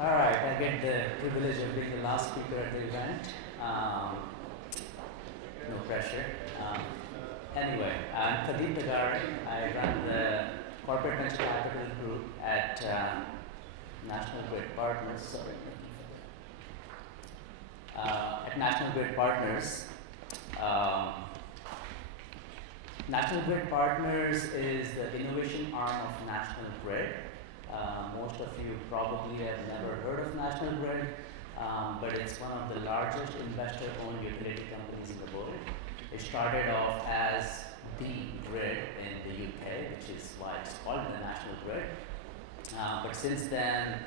All right, I get the privilege of being the last speaker at the event. No pressure. Anyway, I'm Pradeep Tagare. I run the corporate venture capital group at National Grid Partners. Sorry. At National Grid Partners. Um, National Grid Partners is the innovation arm of National Grid. Most of you probably have never heard of National Grid, but it's one of the largest investor-owned utility companies in the world. It started off as the grid in the UK, which is why it's called the National Grid. But since then,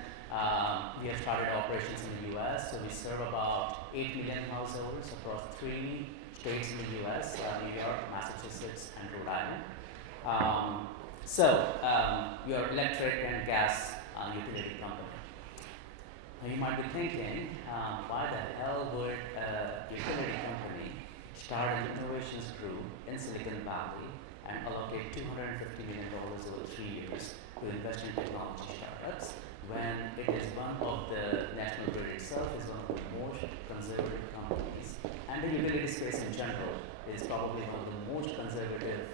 we have started operations in the US, so we serve about 8 million households across 3 states in the US, New York, Massachusetts, and Rhode Island. Your electric and gas utility company. Now you might be thinking, why the hell would a utility company start an innovations group in Silicon Valley and allocate $250 million over 3 years to invest in technology startups when it is one of the National Grid itself is one of the most conservative companies, and the utility space in general is probably one of the most conservative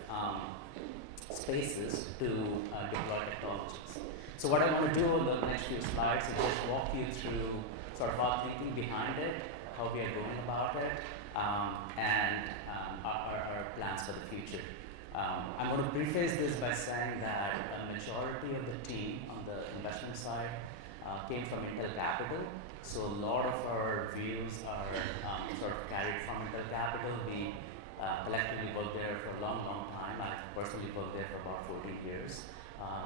spaces to deploy technologies. So what I want to do in the next few slides is just walk you through sort of our thinking behind it, how we are going about it, and our plans for the future. I'm going to preface this by saying that a majority of the team on the investment side came from Intel Capital. So a lot of our views are sort of carried from Intel Capital. We collectively worked there for a long, long time. I personally worked there for about 14 years.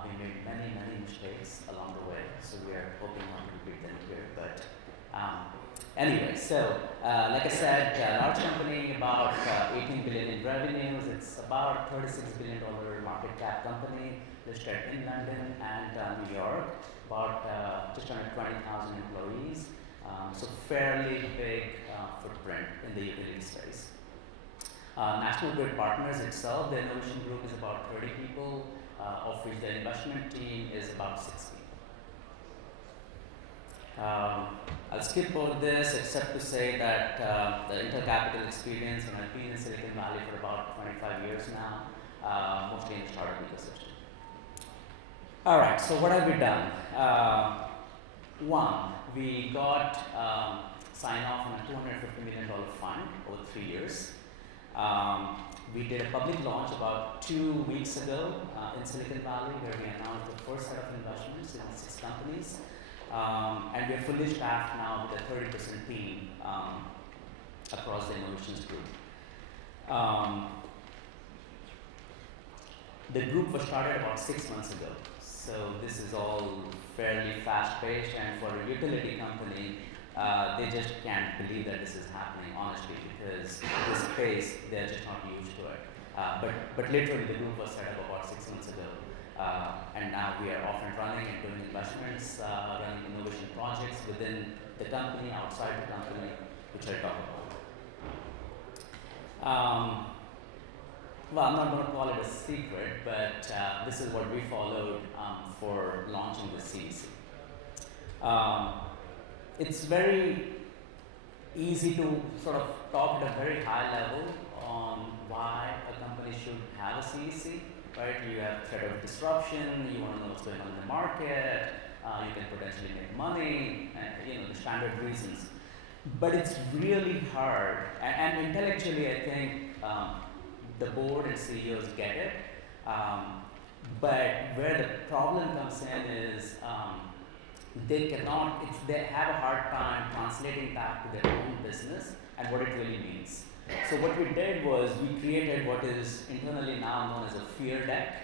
We made many, many mistakes along the way, so we are hoping not to repeat them here. But anyway, so like I said, large company, about 18 billion in revenues. It's about $36 billion market cap company, listed in London and New York. About just under 20,000 employees. So fairly big footprint in the utility space. National Grid Partners itself, the innovation group is about 30 people, of which the investment team is about 6 people. I'll skip over this except to say that the Intel Capital experience, and I've been in Silicon Valley for about 25 years now, mostly in the startup ecosystem. All right, so what have we done? One, we got sign off on a $250 million fund over 3 years. We did a public launch about 2 weeks ago in Silicon Valley, where we announced the first set of investments in 6 companies. And we are fully staffed now with a 30% team across the innovations group. The group was started about 6 months ago. So this is all fairly fast-paced, and for a utility company, they just can't believe that this is happening, honestly, because this space, they're just not used to it. But literally, the group was set up about 6 months ago, and now we are off and running and doing investments, running innovation projects within the company, outside the company, which I'll talk about. Well, I'm not going to call it a secret, but this is what we followed for launching the CVC. It's very easy to sort of talk at a very high level on why a company should have a CVC, right? You have threat of disruption, you want to know what's going on in the market, you can potentially make money, and, the standard reasons. But it's really hard, and intellectually, I think the board and CEOs get it, but where the problem comes in is they have a hard time translating that to their own business and what it really means. So what we did was we created what is internally now known as a fear deck.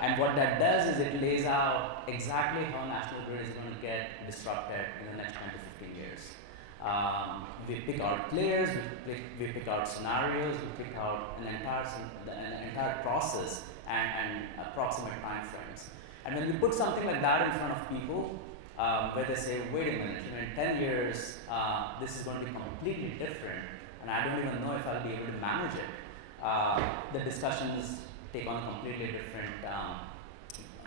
And what that does is it lays out exactly how National Grid is going to get disrupted in the next 10 to 15 years. We pick out players, we pick out scenarios, we pick out an entire process and approximate timeframes. And when we put something like that in front of people, where they say, wait a minute, in 10 years, this is going to be completely different, and I don't even know if I'll be able to manage it, the discussions take on a completely different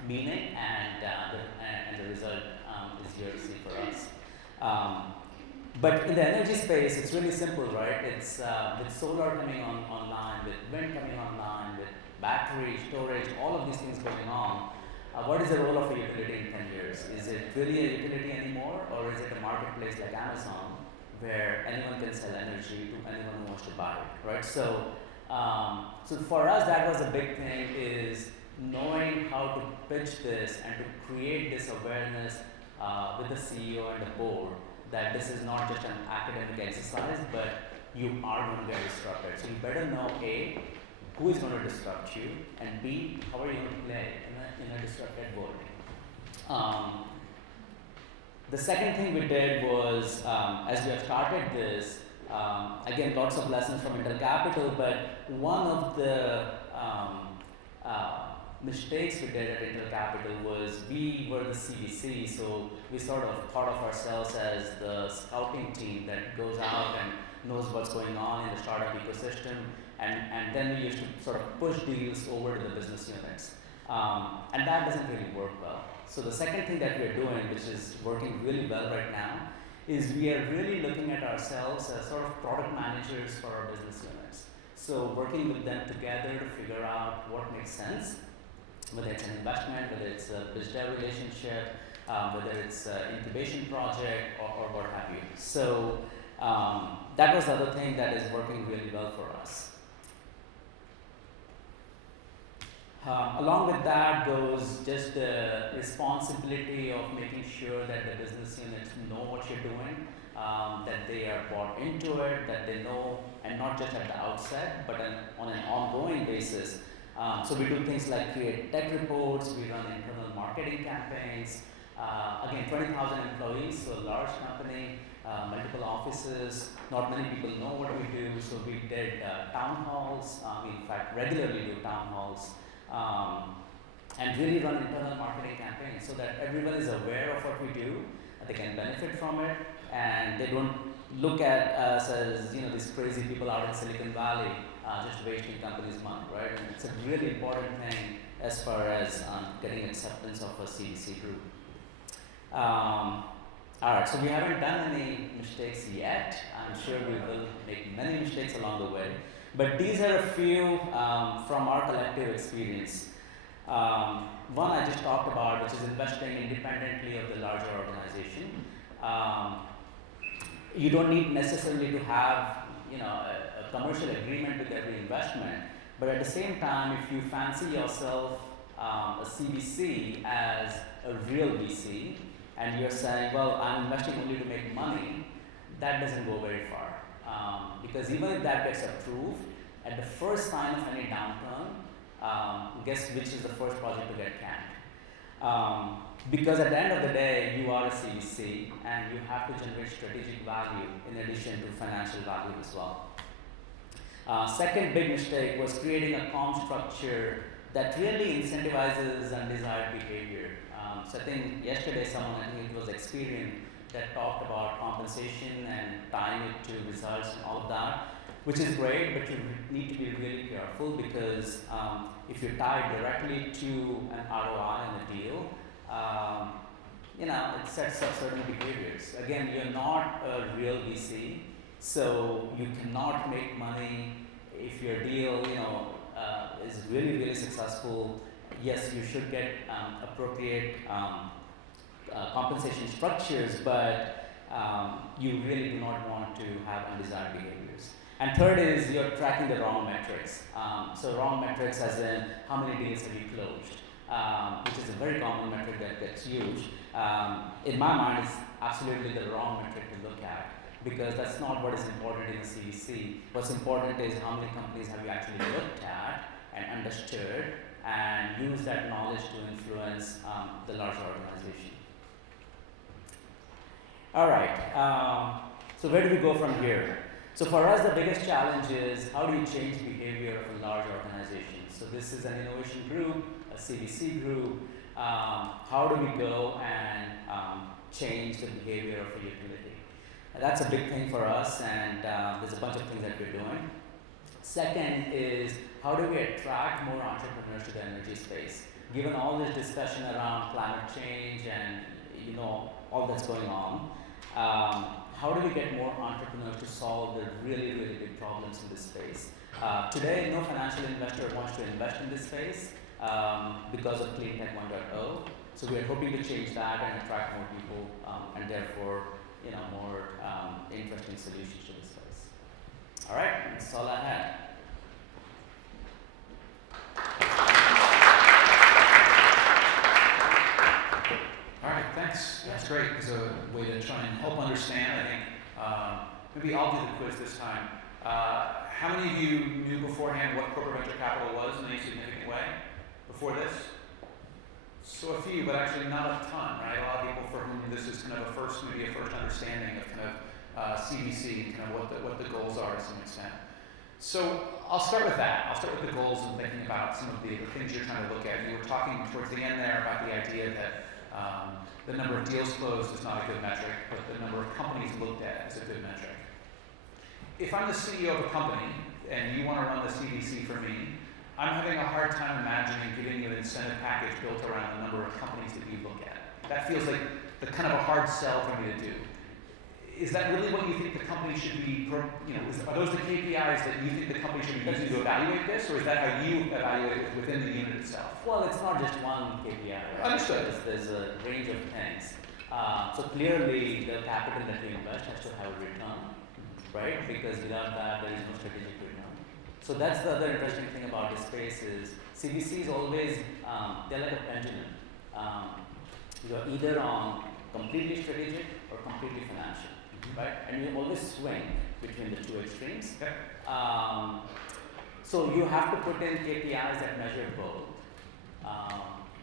meaning, and the result is here to see for us. But in the energy space, it's really simple, right? It's with solar coming online, with wind coming online, with battery storage, all of these things going on. What is the role of a utility in 10 years? Is it really a utility anymore, or is it a marketplace like Amazon where anyone can sell energy to anyone who wants to buy it, right? So for us, that was a big thing, is knowing how to pitch this and to create this awareness with the CEO and the board that this is not just an academic exercise, but you are going to get disrupted. So you better know A, who is going to disrupt you, and B, how are you going to play in a disrupted world. The second thing we did was, as we have started this, again, lots of lessons from Intel Capital, but one of the mistakes we did at Intel Capital was we were the CVC, so we sort of thought of ourselves as the scouting team that goes out and knows what's going on in the startup ecosystem, and then we used to sort of push deals over to the business units. And that doesn't really work well. So the second thing that we're doing, which is working really well right now, is we are really looking at ourselves as sort of product managers for our business units. So working with them together to figure out what makes sense, whether it's an investment, whether it's a biz dev relationship, whether it's an incubation project, or what have you. So that was the other thing that is working really well for us. Along with that goes just the responsibility of making sure that the business units know what you're doing, that they are bought into it, that they know, and not just at the outset, but on an ongoing basis. So we do things like create tech reports, we run internal marketing campaigns. Again, 20,000 employees, so a large company, multiple offices, not many people know what we do, so we did town halls, we in fact regularly do town halls, and really run internal marketing campaigns so that everyone is aware of what we do, they can benefit from it, and they don't look at us as these crazy people out in Silicon Valley just wasting companies' money, right? And it's a really important thing as far as getting acceptance of a CVC group. All right, so we haven't done any mistakes yet. I'm sure we will make many mistakes along the way. But these are a few from our collective experience. One I just talked about, which is investing independently of the larger organization. You don't need necessarily to have a commercial agreement with every investment, but at the same time, if you fancy yourself a CVC as a real VC, and you're saying, well, I'm investing only to make money, that doesn't go very far. Because even if that gets approved, at the first sign of any downturn, guess which is the first project to get canned? Because at the end of the day, you are a CVC, and you have to generate strategic value in addition to financial value as well. Second big mistake was creating a comp structure that really incentivizes undesired behavior. So I think yesterday someone, I think it was Experian, that talked about compensation and tying it to results and all of that, which is great, but you need to be really careful because if you tie directly to an ROI on a deal, it sets up certain behaviors. Again, you're not a real VC, so you cannot make money if your deal, is really, really successful. Yes, you should get appropriate compensation structures, but you really do not want to have undesired behaviors. And third is you're tracking the wrong metrics. So wrong metrics as in how many deals have you closed, which is a very common metric that gets used. In my mind, it's absolutely the wrong metric to look at because that's not what is important in a CVC. What's important is how many companies have you actually looked at and understood and use that knowledge to influence the larger organization. All right, so where do we go from here? So for us, the biggest challenge is how do you change behavior of a large organization? So this is an innovation group, a CVC group. How do we go and change the behavior of a utility? That's a big thing for us, and there's a bunch of things that we're doing. Second is how do we attract more entrepreneurs to the energy space? Given all this discussion around climate change and all that's going on, how do we get more entrepreneurs to solve the really, really big problems in this space? Today, no financial investor wants to invest in this space because of Clean Tech 1.0. So we are hoping to change that and attract more people, and therefore, more interesting solutions to this space. All right, that's all I had. All right, thanks. That's great. It's a way to try and help understand. I think maybe I'll do the quiz this time. How many of you knew beforehand what corporate venture capital was in any significant way before this? So a few, but actually not a ton, right? A lot of people for whom this is kind of maybe a first understanding of kind of CVC, kind of what the goals are to some extent. So I'll start with that. I'll start with the goals and thinking about some of the things you're trying to look at. You were talking towards the end there about the idea that the number of deals closed is not a good metric, but the number of companies looked at is a good metric. If I'm the CEO of a company and you want to run the CVC for me, I'm having a hard time imagining giving you an incentive package built around the number of companies that you look at. That feels like the kind of a hard sell for me to do. Is that really what you think the company should be, are those the KPIs that you think the company should be using to evaluate this, or is that how you evaluate it within the unit itself? Well, it's not just one KPI. Right? Understood. There's a range of things. So clearly, the capital that we invest has to have a return, right? Because without that, there is no strategic return. So that's the other interesting thing about this space is CVC is always, they're like a pendulum. You're either on completely strategic or completely financial. Right? And you always swing between the two extremes. Okay. So you have to put in KPIs that measure both.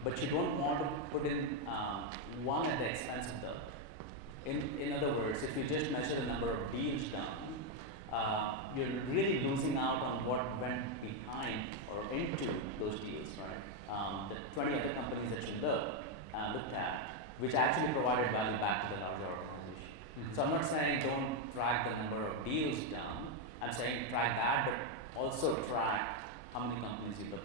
But you don't want to put in one at the expense of the other. In other words, if you just measure the number of deals done, you're really losing out on what went behind or into those deals, right? The 20 other companies that you looked at, which actually provided value back to the larger organization. So I'm not saying don't track the number of deals done. I'm saying track that, but also track how many companies you look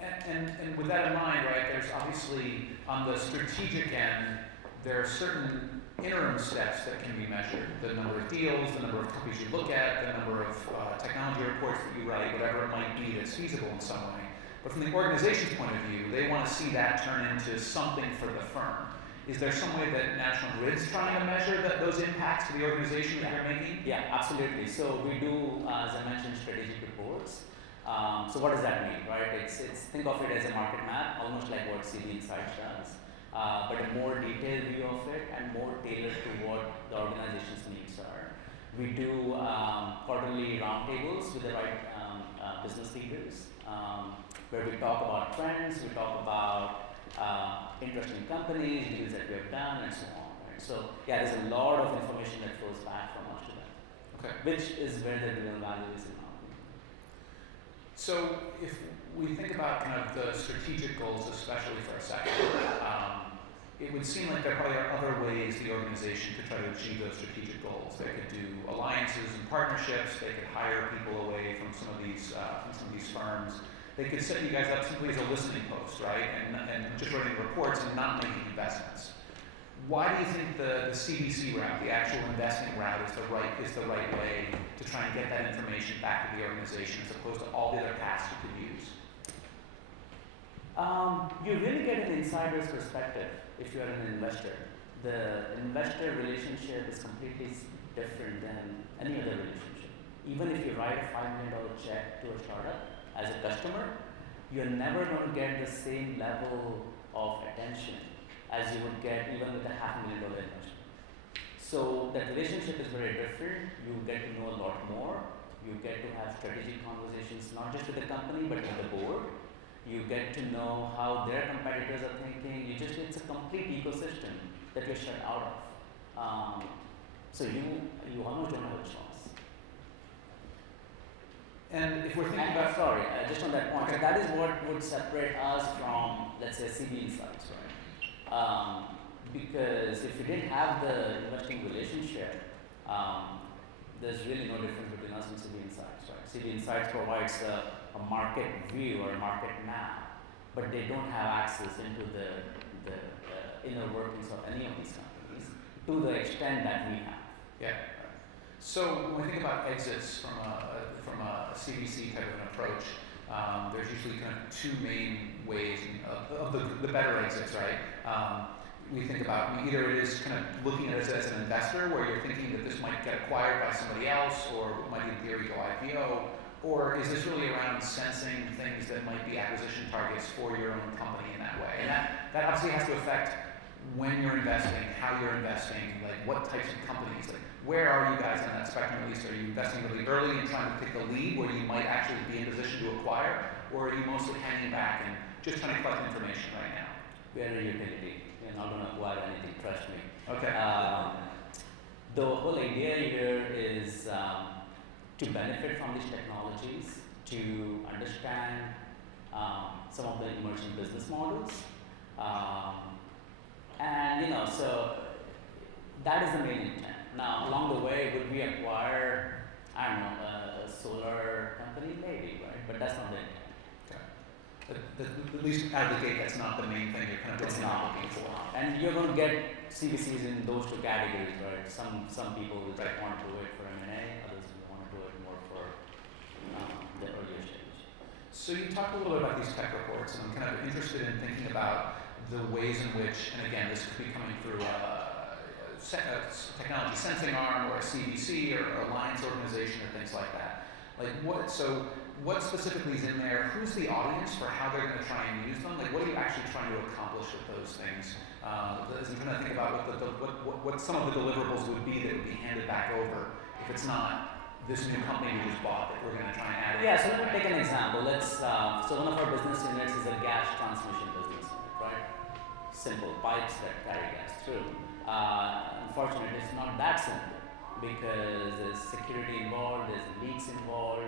at. And with that in mind, right, there's obviously on the strategic end, there are certain interim steps that can be measured. The number of deals, the number of companies you look at, the number of technology reports that you write, whatever it might be that's feasible in some way. But from the organization's point of view, they want to see that turn into something for the firm. Is there some way that National Grid's trying to measure those impacts to the organization that you're making? Yeah, absolutely. So we do, as I mentioned, strategic reports. So what does that mean, right? It's think of it as a market map, almost like what CV Insights does, but a more detailed view of it and more tailored to what the organization's needs are. We do quarterly roundtables with the right business leaders, where we talk about trends, we talk about interesting companies, deals that we have done, and so on. Right? So yeah, there's a lot of information that flows back from us to them. Okay. Which is where the real value is in our view. So if we think about kind of the strategic goals, especially for a second, it would seem like there probably are other ways the organization could try to achieve those strategic goals. They could do alliances and partnerships. They could hire people away from some of these firms. They could set you guys up simply as a listening post, right, and just writing reports and not making investments. Why do you think the CVC route, the actual investing route, is the right way to try and get that information back to the organization as opposed to all the other paths you could use? You really get an insider's perspective if you're an investor. The investor relationship is completely different than any other relationship. Even if you write a $5 million check to a startup as a customer, you're never going to get the same level of attention as you would get even with a $500,000 investment. So that relationship is very different. You get to know a lot more. You get to have strategic conversations, not just with the company, but with the board. You get to know how their competitors are thinking. It's a complete ecosystem that you're shut out of. So you almost don't have a choice. And if we're thinking about... Sorry, just on that point. Okay. So that is what would separate us from, let's say, CV Insights, right? Because if you didn't have the investing relationship, there's really no difference between us and CV Insights, right? CV Insights provides a a market view or a market map, but they don't have access into the inner workings of any of these companies to the extent that we have. Yeah. So when we think about exits from a CVC type of an approach, there's usually kind of two main ways of the better exits, right? We think about either it is kind of looking at it as an investor, where you're thinking that this might get acquired by somebody else, or might in theory go IPO, or is this really around sensing things that might be acquisition targets for your own company in that way? And that obviously has to affect when you're investing, how you're investing, like what types of companies, like where are you guys on that spectrum? At least, are you investing really early and trying to pick the lead where you might actually be in position to acquire, or are you mostly hanging back and just trying to collect information right now? We are a utility. We are not going to acquire anything, trust me. Okay. The whole idea here is to benefit from these technologies, to understand some of the emerging business models, and so that is the main intent. Now, along the way, would we acquire, I don't know, a solar company? Maybe, right? But that's not the intent. At least out of the gate, that's not the main thing you're kind of looking for. And you're going to get CVCs in those two categories, right? Some people will just want to do it for M&A, others will want to do it more for the earlier stage. So you talked a little bit about these tech reports, and I'm kind of interested in thinking about the ways in which, and again, this could be coming through a technology sensing arm or a CVC or alliance organization or things like that. Like what specifically is in there? Who's the audience for how they're going to try and use them? Like what are you actually trying to accomplish with those things? As I'm trying to think about what some of the deliverables would be that would be handed back over if it's not this new company we just bought that we're going to try and add. Yeah, so let me take an example. So one of our business units is a gas transmission business unit, right? Simple pipes that carry gas through. Unfortunately, it's not that simple because there's security involved, there's leaks involved,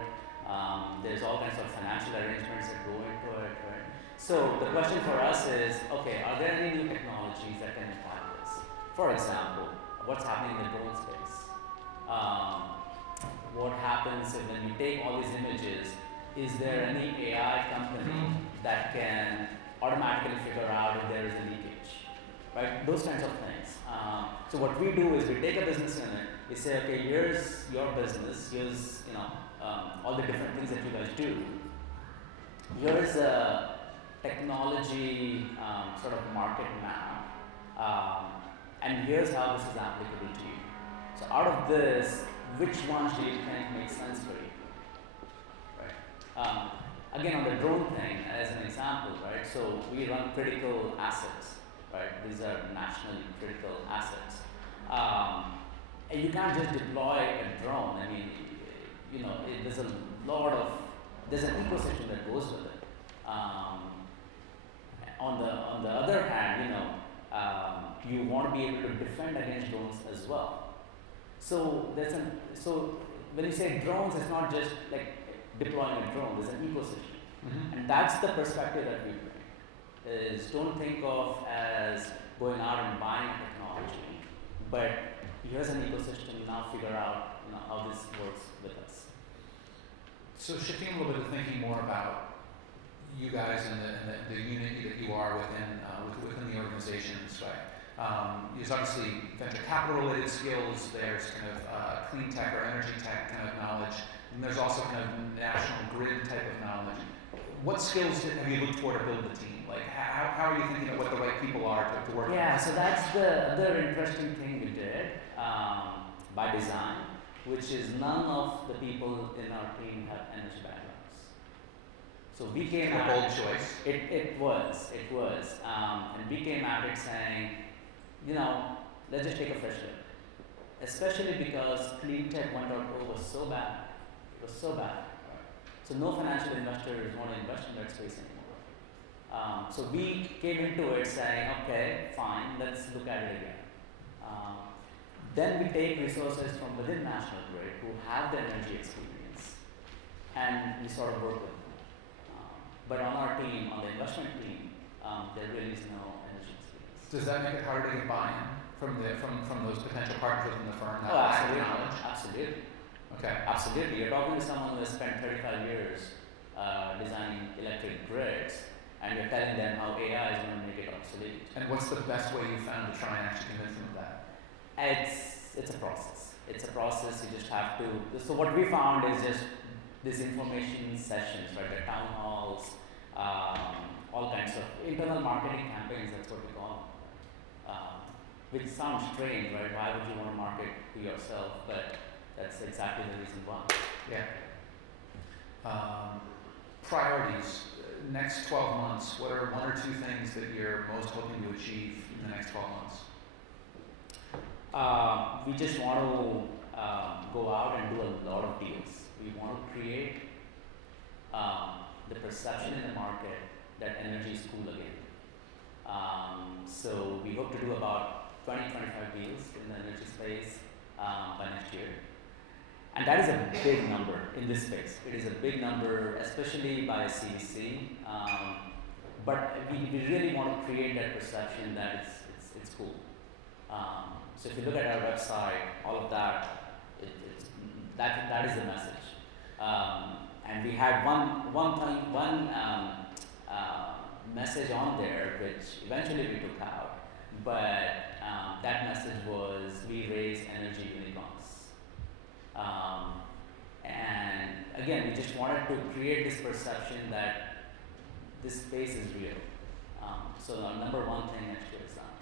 there's all kinds of financial arrangements that go into it, right? So the question for us is, okay, are there any new technologies that can impact this? For example, what's happening in the drone space? What happens if when you take all these images, is there any AI company that can automatically figure out if there is a leakage, right? Those kinds of things. So what we do is we take a business unit, we say, okay, here's your business, here's all the different things that you guys do. Here is a technology sort of market map, and here's how this is applicable to you. So out of this, which ones do you think make sense for you? Right. Again, on the drone thing, as an example, right? So we run critical assets, right? These are nationally critical assets. And you can't just deploy a drone. I mean, there's an ecosystem that goes with it. On the other hand, you want to be able to defend against drones as well. So when you say drones, it's not just like deploying a drone. There's an ecosystem, and that's the perspective that we bring. Is don't think of as going out and buying a technology, but here's an ecosystem. Now figure out how this works with us. So shifting a little bit to thinking more about you guys and the unity that you are within the organization in this way. There's obviously venture capital related skills, there's kind of clean tech or energy tech kind of knowledge, and there's also kind of national grid type of knowledge. What skills have you looked for to build the team? Like how are you thinking of what the right people are to work with? Yeah, so that's the other interesting thing we did by design, which is none of the people in our team have energy backgrounds. So we came at bold choice. It was, and we came at it saying, let's just take a fresh look. Especially because clean tech 1.0 was so bad. It was so bad. So no financial investors want to invest in that space anymore. So we came into it saying, okay, fine, let's look at it again. Then we take resources from within National Grid who have the energy experience, and we sort of work with them. But on our team, on the investment team, there really is no energy experience. Does that make it harder to get buy-in from those potential partners within the firm? Absolutely. Okay. Absolutely. You're talking to someone who has spent 35 years designing electric grids, and you're telling them how AI is going to make it obsolete. And what's the best way you found to try and actually convince them of that? It's a process. It's a process. You just have to. So what we found is just these information sessions, right? The town halls, all kinds of internal marketing campaigns. That's what we call them. Which sounds strange, right? Why would you want to market to yourself? But that's exactly the reason why. Yeah. Priorities. Next 12 months, what are one or two things that you're most hoping to achieve in the next 12 months? We just want to go out and do a lot of deals. We want to create the perception in the market that energy is cool again. So we hope to do about 20-25 deals in the energy space by next year. And that is a big number in this space. It is a big number, especially by CVC. But we really want to create that perception that it's cool. So if you look at our website, all of that, that is the message. And we had one message on there, which eventually we took out. But that message was, we raise energy unicorns. And again, we just wanted to create this perception that this space is real. So our number one thing next year is that.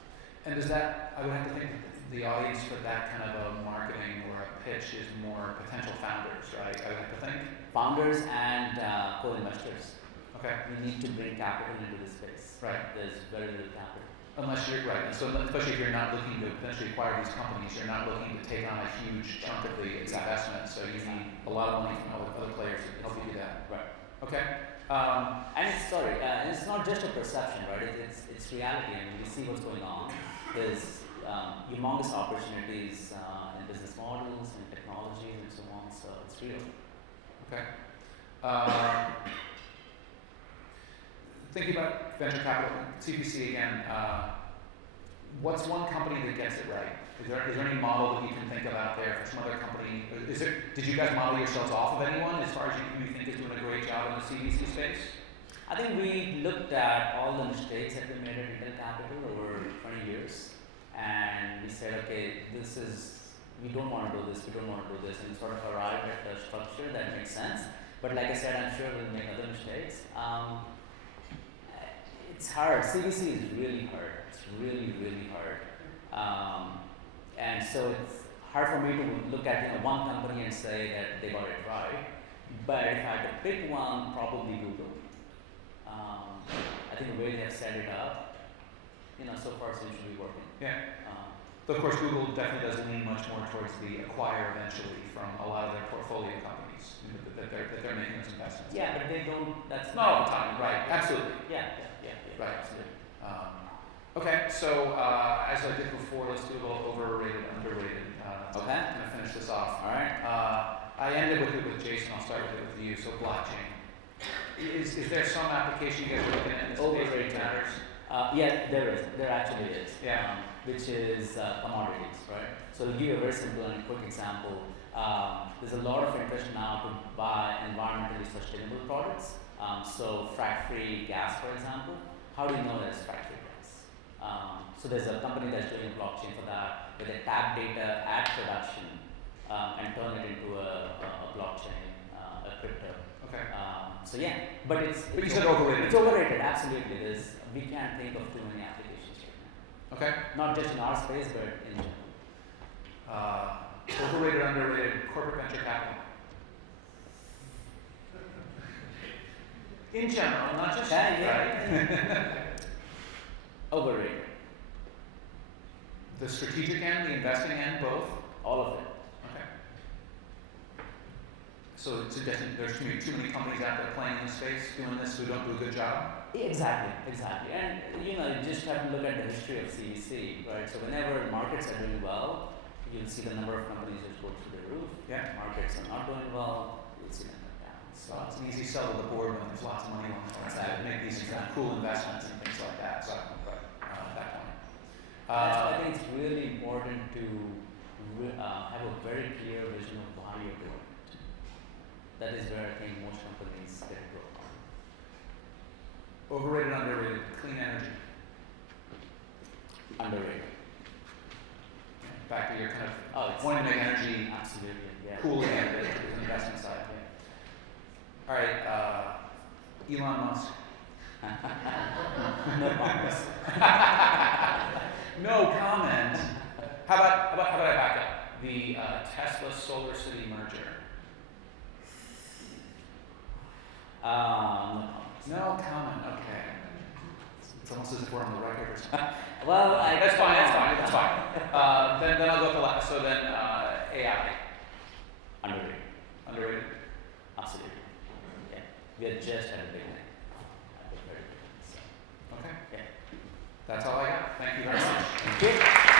And does that, I would have to think the audience for that kind of a marketing or a pitch is more potential founders, right? I would have to think. Founders and co-investors. Okay. We need to bring capital into this space. Right. There's very little capital. Unless you're right, and so especially if you're not looking to potentially acquire these companies, you're not looking to take on a huge chunk of the investment, so you need a lot of money from other players to help you do that. Right. Okay. And it's not just a perception, right? It's reality. I mean, we see what's going on. There's humongous opportunities in business models and technologies and so on. So it's real. Okay. Thinking about venture capital, CVC again, what's one company that gets it right? Is there any model that you can think of out there for some other company? Did you guys model yourselves off of anyone as far as you think is doing a great job in the CVC space? I think we looked at all the mistakes that we made at Retail Capital over 20 years, and we said, okay, we don't want to do this, and sort of arrived at a structure that makes sense. But like I said, I'm sure we'll make other mistakes. It's hard. CVC is really hard. It's really, really hard. And so it's hard for me to look at one company and say that they got it right. But if I had to pick one, probably Google. I think the way they have set it up, so far seems to be working. Yeah. But of course, Google definitely does lean much more towards the acquire eventually from a lot of their portfolio companies that they're making those investments. Yeah, but they don't. That's not all the time, right? Absolutely. Yeah. Right. Absolutely. Okay, so as I did before, let's do a little overrated, underrated. Okay. I'm gonna finish this off. All right. I ended with Jason. I'll start with you. So blockchain. Is there some application you guys are looking at in this space that matters? Yeah, there is. There actually is. Yeah. Which is commodities, right? So to give you a very simple and quick example, there's a lot of interest now to buy environmentally sustainable products. So frac-free gas, for example. How do you know that's frac-free gas? So there's a company that's doing a blockchain for that, where they tap data at production and turn it into a blockchain, a crypto. Okay. So yeah, but you said overrated. It's overrated, absolutely. We can't think of too many applications right now. Okay. Not just in our space, but in general. Overrated, underrated, corporate venture capital. In general, not just right. Overrated. The strategic end, the investing end, both? All of it. Okay. So it's suggesting there's too many companies out there playing in the space, doing this, who don't do a good job? Exactly. And you just have to look at the history of CVC, right? So whenever markets are doing well, you'll see the number of companies that go through the roof. Yeah. Markets are not doing well, you'll see them come down. So it's an easy sell to the board when there's lots of money on the floor. Exactly. Make these kind of cool investments and things like that. So at that point. That's why I think it's really important to have a very clear vision of why you're doing it. that is where I think most companies get it wrong. Overrated, underrated, clean energy. Underrated. Back to your kind of It's wanting to make energy absolutely, yeah. cool again, the investment side. Yeah. All right, Elon Musk. No comments. No comment. How about I back up? The Tesla Solar City merger. No comments. No comment. Okay. It's almost as if we're on the record or something. Well, That's fine. Then I'll go to last. So then AI. Underrated. Absolutely. Yeah. We are just at the beginning. Okay. Yeah. That's all I got. Thank you very much. Thank you.